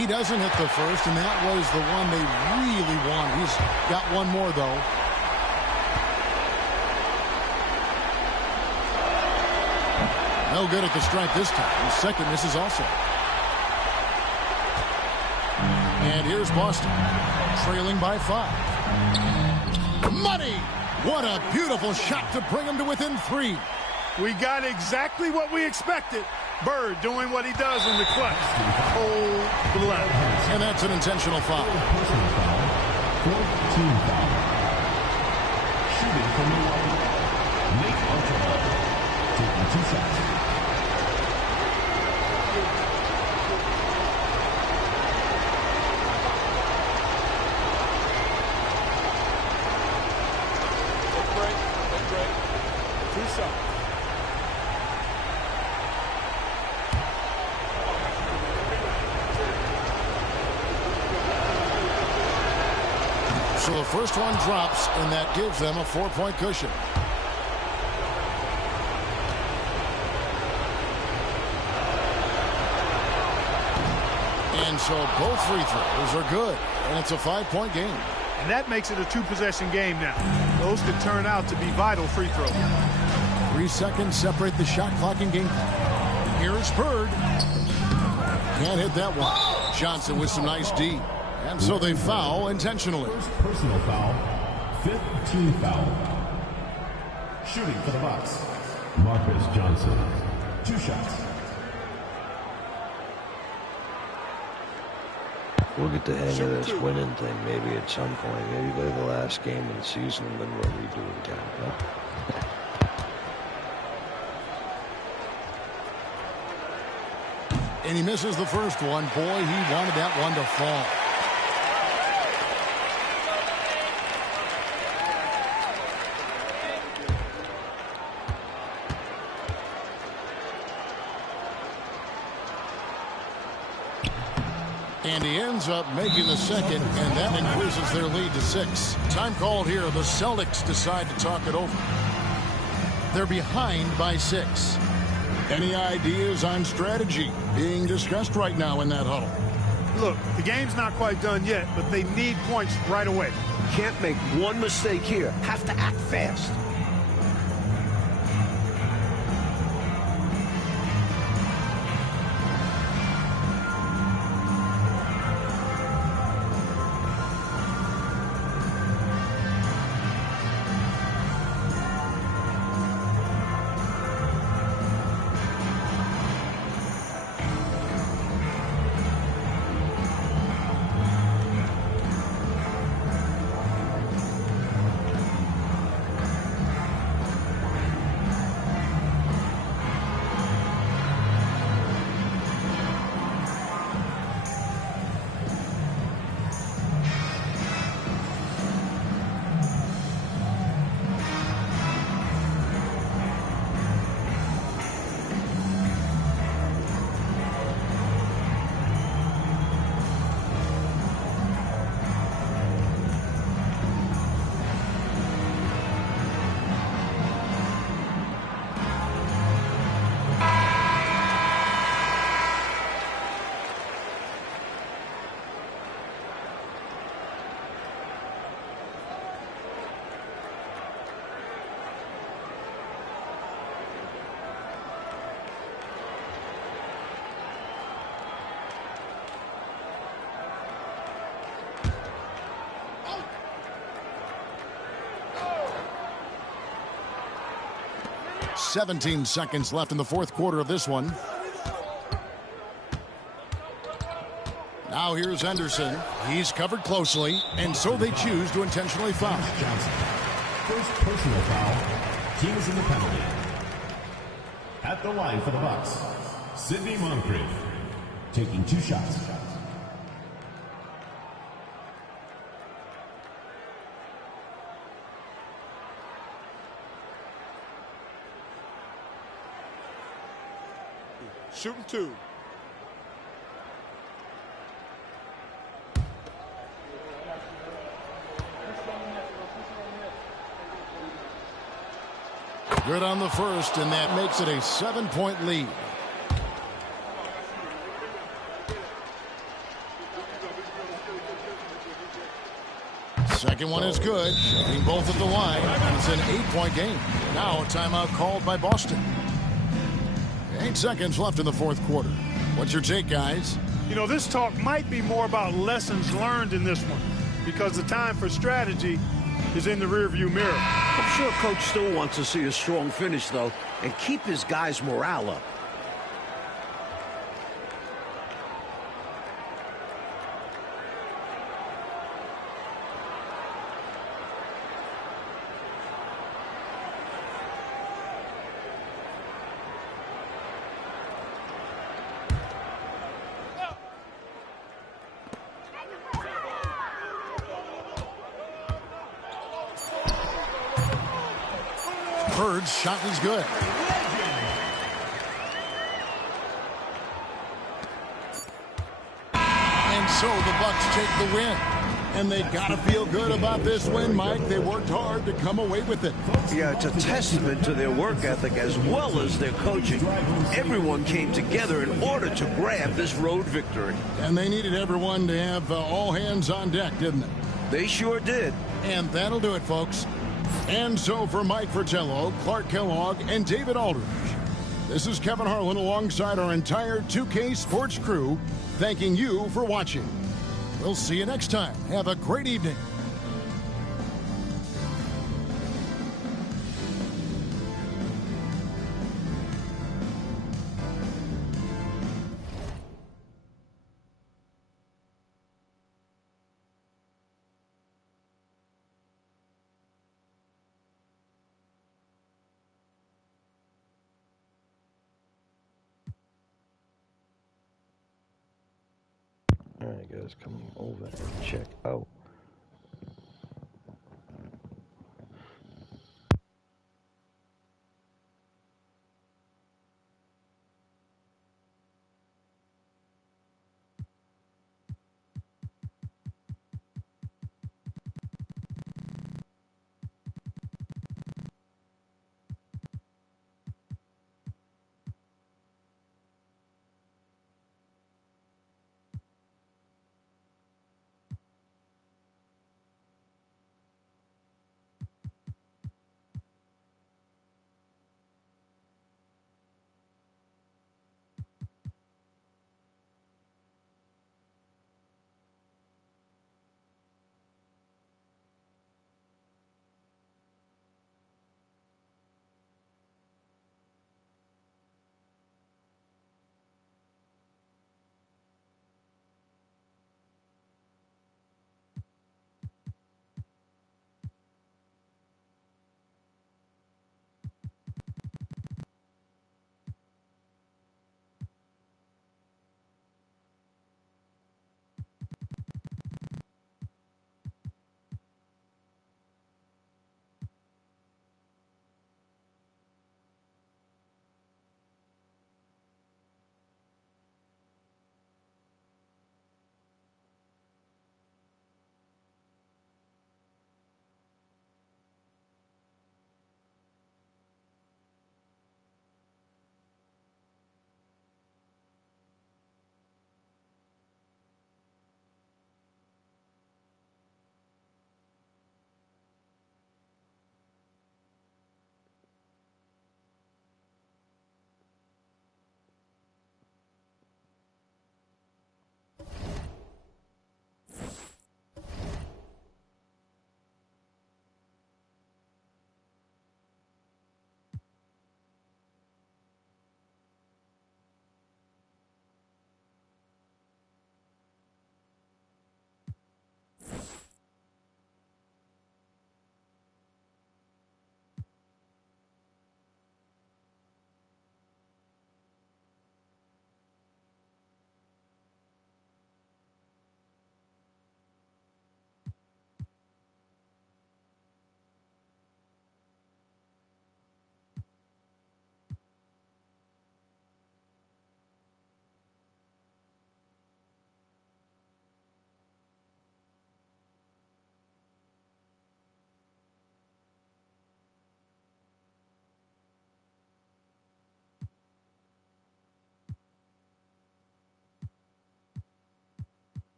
He doesn't hit the first, and that was the one they really wanted. He's got one more, though. No good at the strike this time. The second misses also. And here's Boston, trailing by 5. Money! What a beautiful shot to bring him to within 3. We got exactly what we expected. Bird doing what he does in the clutch. Cold-blooded. And that's an intentional foul. Personal foul. Fourth team foul. Shooting from Milwaukee. Nate Archibald. Taking 2 shots. Take a break. 2 shots. So the first one drops, and that gives them a 4-point cushion. And so both free throws are good, and it's a 5-point game. And that makes it a 2-possession game now. Those could turn out to be vital free throws. 3 seconds separate the shot clock and game clock. Here is Bird. Can't hit that one. Johnson with some nice D. And so they foul intentionally. First personal foul. Fifth team foul. Shooting for the Bucks. Marcus Johnson. 2 shots. We'll get the hang of this winning thing maybe at some point. Maybe by the last game of the season, then we'll redo it again. Huh? And he misses the first one. Boy, he wanted that one to fall. And he ends up making the second, and that increases their lead to 6. Time called here. The Celtics decide to talk it over. They're behind by 6. Any ideas on strategy being discussed right now in that huddle? Look, the game's not quite done yet, but they need points right away. Can't make one mistake here. Have to act fast. "17 seconds left in the fourth quarter of this one. Now here's Henderson. He's covered closely, and so they choose to intentionally foul. Johnson. First personal foul. Team is in the penalty. At the line for the Bucks, Sidney Moncrief, taking 2 shots. Shooting 2. Good on the first, and that makes it a 7-point lead. Second one is good. Shooting both at the line. It's an 8-point game. Now a timeout called by Boston. 8 seconds left in the fourth quarter. What's your take, guys? You know, this talk might be more about lessons learned in this one because the time for strategy is in the rearview mirror. I'm sure Coach still wants to see a strong finish, though, and keep his guys' morale up. Bird's shot is good. And so the Bucks take the win. And they got to feel good about this win, Mike. They worked hard to come away with it. Yeah, it's a testament to their work ethic as well as their coaching. Everyone came together in order to grab this road victory. And they needed everyone to have all hands on deck, didn't they? They sure did. And that'll do it, folks. And so for Mike Fratello, Clark Kellogg, and David Aldridge, this is Kevin Harlan alongside our entire 2K Sports crew, thanking you for watching. We'll see you next time. Have a great evening. All right, guys, come over and check out.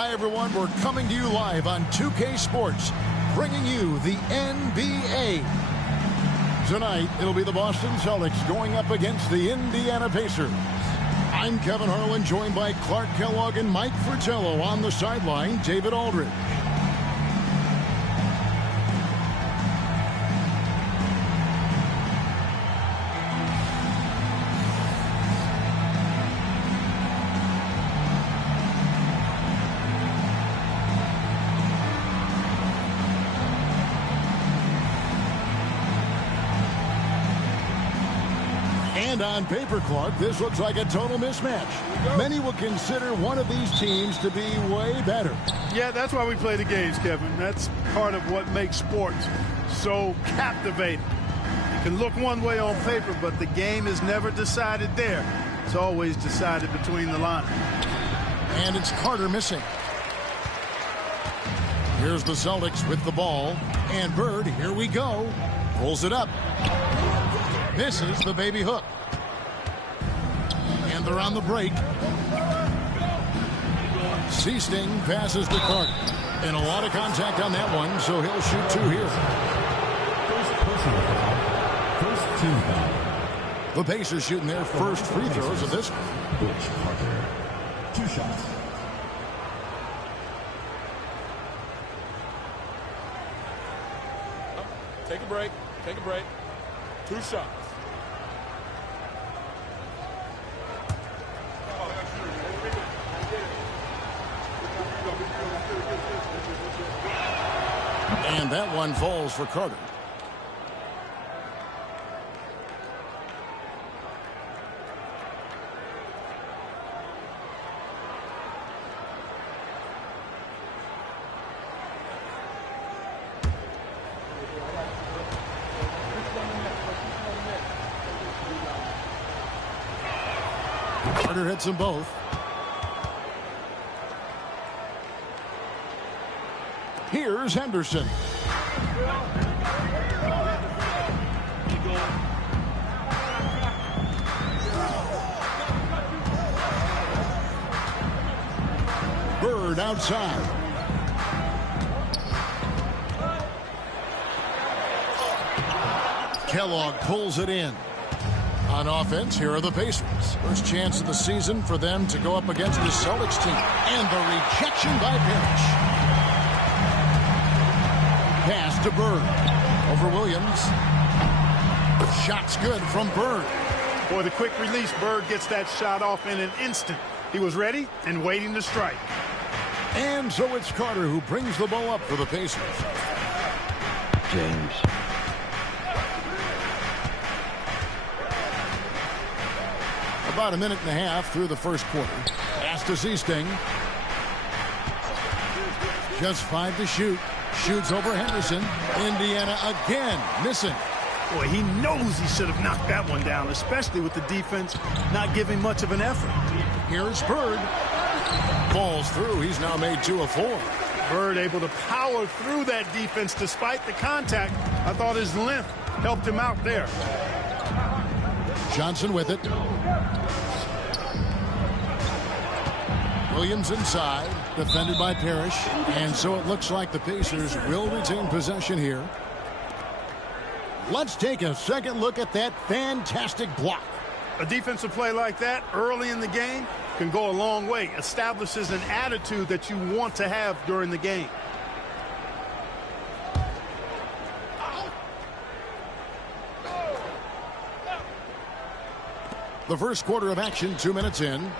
Hi, everyone. We're coming to you live on 2K Sports, bringing you the NBA. Tonight, it'll be the Boston Celtics going up against the Indiana Pacers. I'm Kevin Harlan, joined by Clark Kellogg and Mike Fratello. On the sideline, David Aldridge. And on paper, Clark, this looks like a total mismatch. Many will consider one of these teams to be way better. Yeah, that's why we play the games, Kevin. That's part of what makes sports so captivating. You can look one way on paper, but the game is never decided there. It's always decided between the lines. And it's Carter missing. Here's the Celtics with the ball. And Bird, here we go. Pulls it up. Misses the baby hook. And they're on the break. Seasting passes to Carter. And a lot of contact on that one, so he'll shoot two here. First team foul. The Pacers shooting their first free throws of this one. Butch Carter. 2 shots. Take a break. Take a break. 2 shots. And that one falls for Carter. Carter hits them both. Here's Henderson. Bird outside. Kellogg pulls it in. On offense, here are the Pacers. First chance of the season for them to go up against the Celtics team. And the rejection by Parrish. Pass to Bird. Over Williams. Shot's good from Bird. Boy, the quick release, Bird gets that shot off in an instant. He was ready and waiting to strike. And so it's Carter who brings the ball up for the Pacers. James. About a minute and a half through the first quarter. Pass to Seasting. Just 5 to shoot. Shoots over Henderson. Indiana again missing. Boy, he knows he should have knocked that one down, especially with the defense not giving much of an effort. Here's Bird. Falls through. He's now made 2 of 4. Bird able to power through that defense despite the contact. I thought his length helped him out there. Johnson with it. Williams inside, defended by Parrish. And so it looks like the Pacers will retain possession here. Let's take a second look at that fantastic block. A defensive play like that early in the game can go a long way. Establishes an attitude that you want to have during the game. The first quarter of action, 2 minutes in.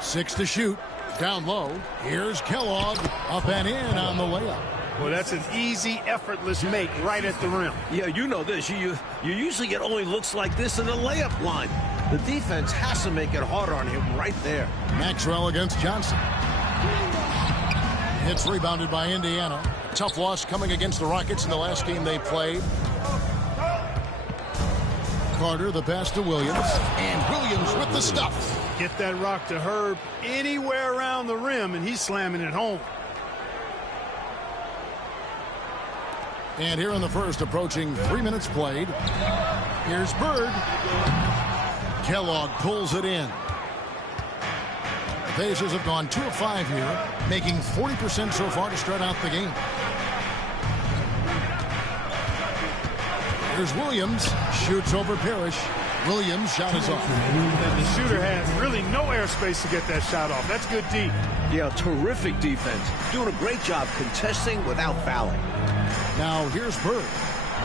6 to shoot. Down low. Here's Kellogg. Up and in on the layup. Well, that's an easy, effortless make right at the rim. Yeah, you know this. You usually get only looks like this in the layup line. The defense has to make it harder on him right there. Maxwell against Johnson. It's rebounded by Indiana. Tough loss coming against the Rockets in the last game they played. Carter, the pass to Williams. And Williams with the stuff. Get that rock to Herb anywhere around the rim, and he's slamming it home. And here in the first, approaching 3 minutes played. Here's Bird. Kellogg pulls it in. Pacers have gone 2 of 5 here, making 40% so far to start out the game. Here's Williams, shoots over Parrish. Williams' shot is off. And the shooter has really no airspace to get that shot off. That's good deep. Yeah, terrific defense. Doing a great job contesting without fouling. Now here's Bird.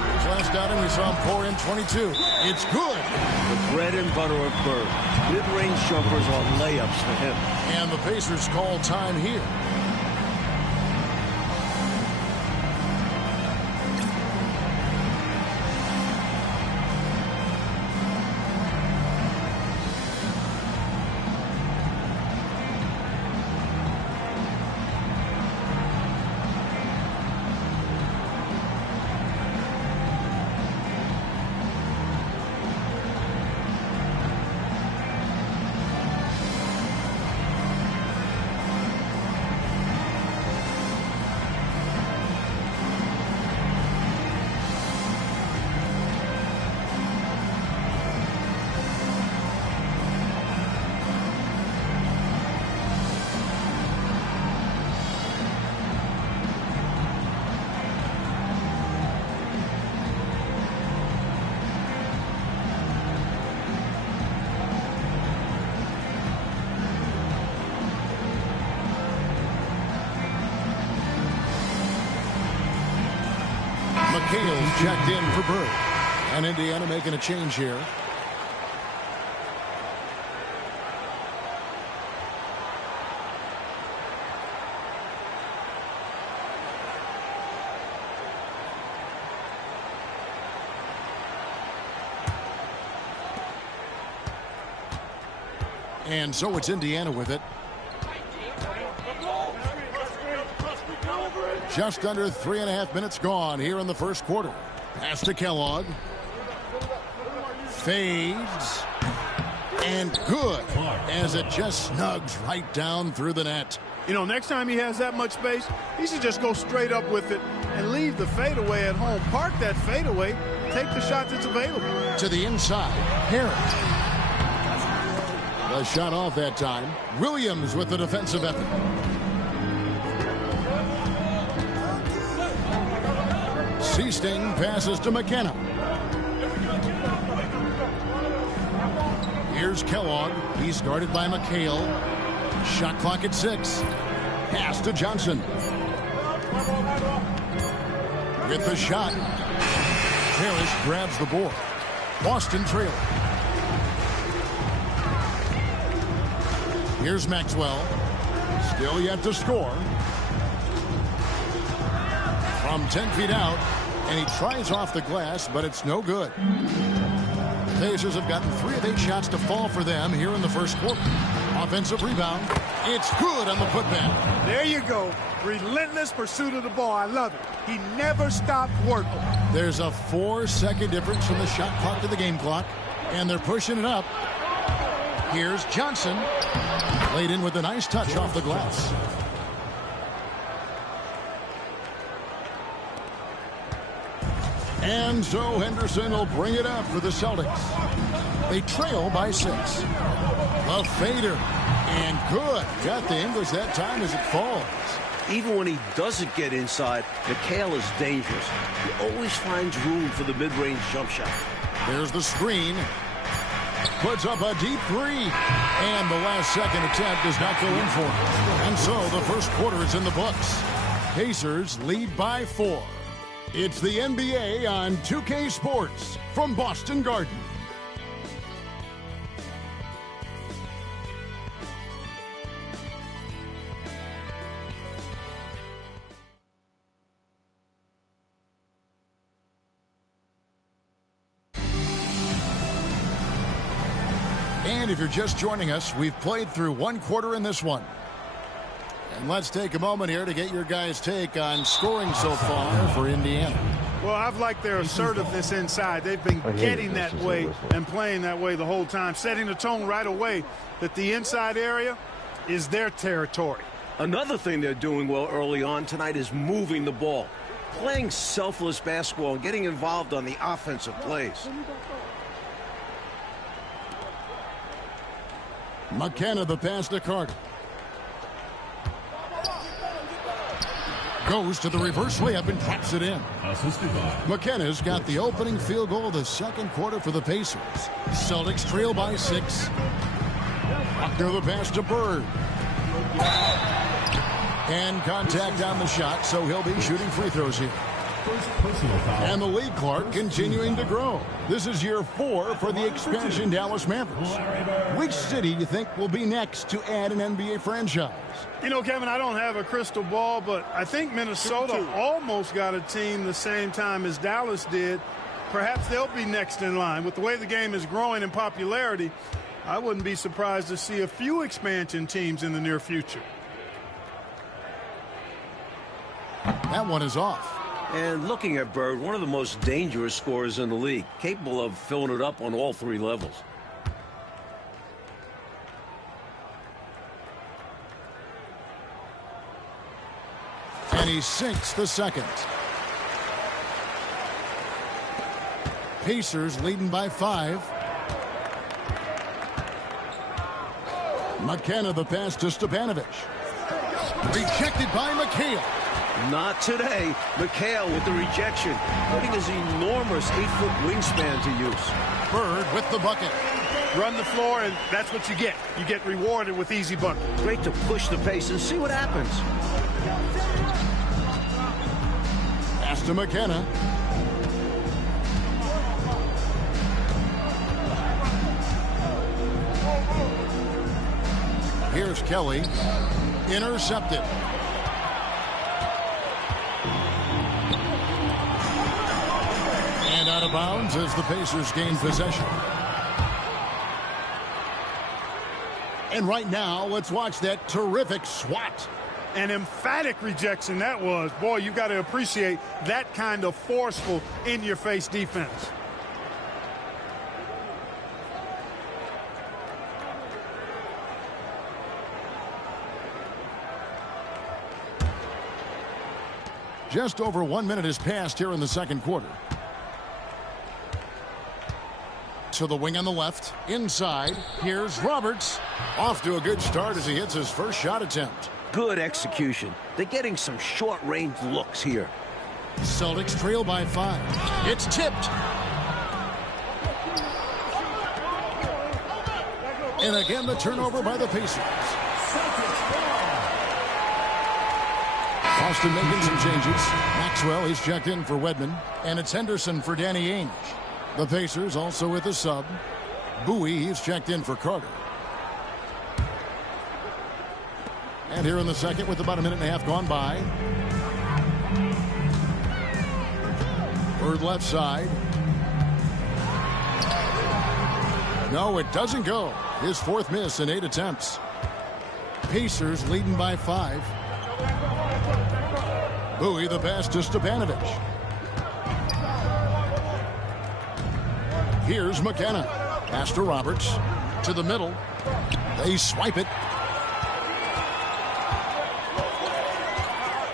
His last outing we saw him pour in 22. It's good. The bread and butter of Bird. Mid-range jumpers are layups for him. And the Pacers call time here. McHale's checked in for Bird. And Indiana making a change here. And so it's Indiana with it. Just under 3.5 minutes gone here in the first quarter. Pass to Kellogg. Fades. And good. As it just snugs right down through the net. You know, next time he has that much space, he should just go straight up with it and leave the fadeaway at home. Park that fadeaway. Take the shot that's available. To the inside. Harris. The shot off that time. Williams with the defensive effort. Seasting passes to McKenna. Here's Kellogg. He's guarded by McHale. Shot clock at 6. Pass to Johnson. With the shot. Parrish grabs the board. Boston trailing. Here's Maxwell. Still yet to score. From 10 feet out. And he tries off the glass, but it's no good. Pacers have gotten 3 of 8 shots to fall for them here in the first quarter. Offensive rebound. It's good on the putback. There you go. Relentless pursuit of the ball. I love it. He never stopped working. There's a 4-second difference from the shot clock to the game clock. And they're pushing it up. Here's Johnson. Laid in with a nice touch off the glass. And so Henderson will bring it up for the Celtics. They trail by 6. A fader. And good. Got the English that time as it falls. Even when he doesn't get inside, McHale is dangerous. He always finds room for the mid-range jump shot. There's the screen. Puts up a deep 3. And the last second attempt does not go in for it. And so the first quarter is in the books. Pacers lead by 4. It's the NBA on 2K Sports from Boston Garden. And if you're just joining us, we've played through 1 quarter in this one. And let's take a moment here to get your guys' take on scoring so far for Indiana. Well, I've liked their assertiveness inside. They've been getting that way and playing that way the whole time, setting the tone right away that the inside area is their territory. Another thing they're doing well early on tonight is moving the ball, playing selfless basketball and getting involved on the offensive plays. McKenna the pass to Carter. Goes to the reverse layup and traps it in. Assisted by McKenna's got the opening field goal of the second quarter for the Pacers. Celtics trail by 6. Buckner the pass to Bird. And contact on the shot, so he'll be shooting free throws here. first personal foul. And the lead, Clark, continuing to grow. This is year 4 for the expansion Dallas Mavericks. Which city do you think will be next to add an NBA franchise? You know, Kevin, I don't have a crystal ball, but I think Minnesota almost got a team the same time as Dallas did. Perhaps they'll be next in line. With the way the game is growing in popularity, I wouldn't be surprised to see a few expansion teams in the near future. That one is off. And looking at Bird, one of the most dangerous scorers in the league, capable of filling it up on all 3 levels. And he sinks the second. Pacers leading by 5. McKenna the pass to Stepanovic. Rejected by McHale. Not today. McHale with the rejection, putting his enormous 8-foot wingspan to use. Bird with the bucket. Run the floor, and that's what you get. You get rewarded with easy buckets. Great to push the pace and see what happens. Pass to McKenna. Here's Kelly. Intercepted. And out of bounds as the Pacers gain possession. And right now, let's watch that terrific swat. An emphatic rejection that was. Boy, you got to appreciate that kind of forceful in-your-face defense. Just over 1 minute has passed here in the second quarter. To the wing on the left. Inside. Here's Roberts. Off to a good start as he hits his first shot attempt. Good execution. They're getting some short-range looks here. Celtics trail by 5. It's tipped. And again, the turnover by the Pacers. Boston making some changes. Maxwell, he's checked in for Wedman. And it's Henderson for Danny Ainge. The Pacers also with a sub. Bowie, he's checked in for Carter. And here in the second with about 1.5 minutes gone by. Bird left side. No, it doesn't go. His 4th miss in 8 attempts. Pacers leading by 5. Bowie the pass to Stepanovic. Here's McKenna. Pass to Roberts. To the middle. They swipe it.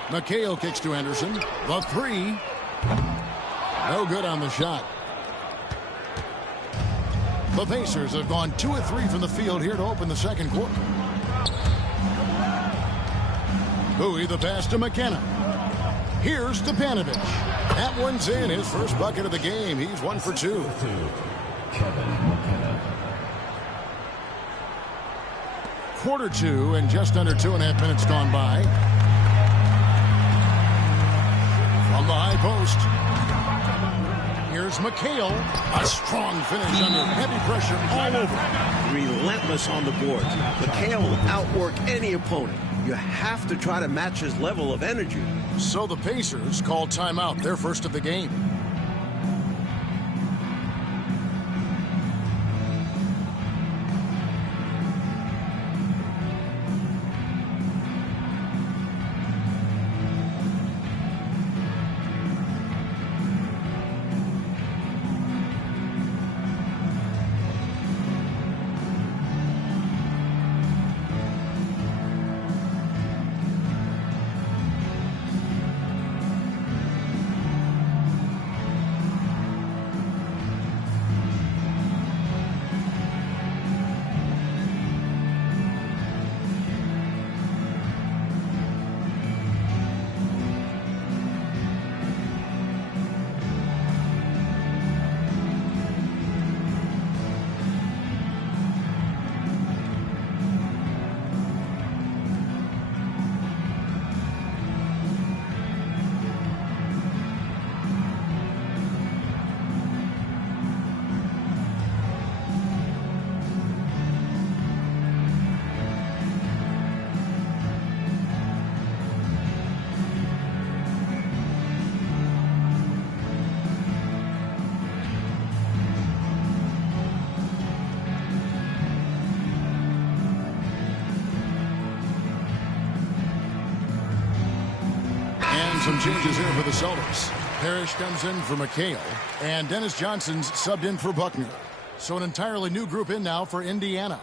McHale kicks to Anderson. The 3. No good on the shot. The Pacers have gone 2 of 3 from the field here to open the second quarter. Bowie the pass to McKenna. Here's Stepanovic. That one's in. His first bucket of the game. He's 1 for 2. Kevin McKenna. Quarter 2 and just under 2.5 minutes gone by. From the high post. Here's McHale. A strong finish under heavy pressure all over. Relentless on the boards. McHale will outwork any opponent. You have to try to match his level of energy. So the Pacers call timeout, their first of the game. Some changes here for the Celtics. Parrish comes in for McHale, and Dennis Johnson's subbed in for Buckner. So an entirely new group in now for Indiana.